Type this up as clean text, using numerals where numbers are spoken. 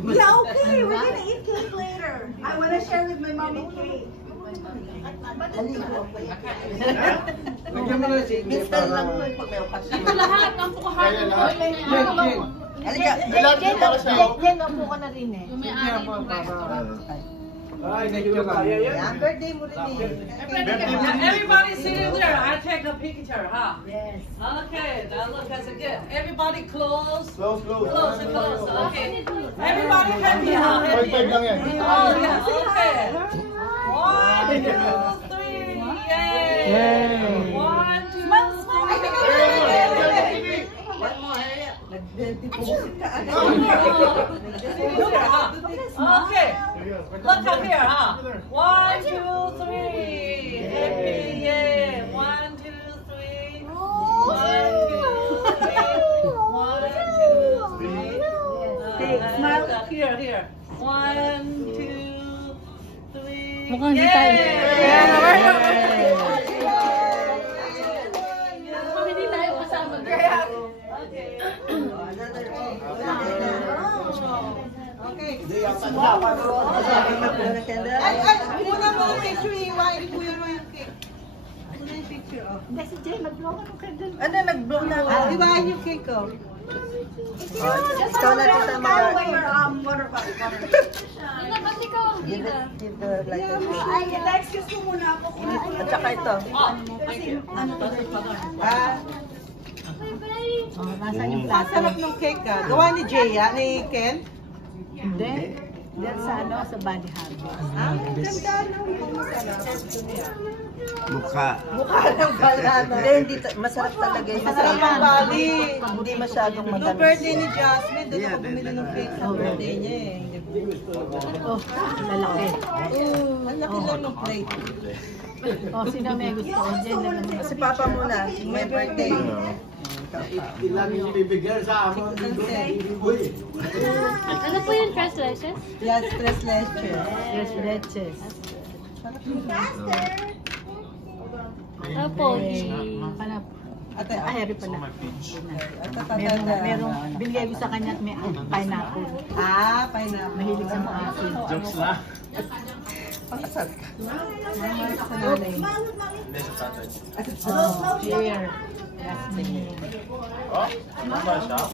Yeah, okay. We're gonna eat cake later. I wanna share with my mommy cake. Lagyan mo na si Minsan lang po pag may okasyon. Ito lahat, ang pukahan. Halika, Jen, upo ka na rin eh. Yung may-ari ng restaurant. Ay, medyo kaya yan. Birthday mo rin eh. Everybody sitting there. I take a picture, huh? Yes. Okay, now look as a gift. Everybody close. Close. Close. Okay. Everybody happy, huh? Pag lang yan. Oh, yeah. Okay. 1, 2, 3. Yay. 1, 2, 3. One more. Okay. Look up here, huh? 1, 2, 3. Happy, yay. 1, 2, 3. 1, 2, 3. 1, 2, 3. Okay, smile. Here. 1, 2, 3. Mukhang hindi tayo. Mukhang hindi tayo kasama. Okay. Ay, muna mo ang picture, iwain mo yung cake. Muna yung picture, oh. Hindi, si Jen, nag-blow ka ng candle. Ano, nag-blow na ako? Iwain yung cake, oh. Ikaw na ito sa mga... water bottle. Ba't ikaw ang gila? Ay, excuse mo muna ako. At saka ito. Oh, thank you. Nasaan yung plato? Masarap ng cake, ah. Gawa ni Jaya, ni Ken. Hindi. Diyan sa sa Body Harvest. Ang ganda ng Mukha. mukha ng banana. Hindi, masarap talaga yun. Masarap ang bali. Hindi masyadong Nung matamis. birthday ni Jasmine, doon ako bumili ng cake sa birthday niya eh. Oh, lalaki. Ang laki lang ng plate. Oh, sino may gusto ko dyan? Si Papa muna, may birthday. Ilan yung bibigyan sa amon dito. Ano po yung fresh leches? Yan, stress leche. Yes, leches. Pogi. Hanap. Ate, Ah, Harry pala. Meron. Binigay ko sa kanya at may pineapple. Pineapple. Mahilig sa mga asin. Jokes na. Pakasal ka. Oh, here. That's the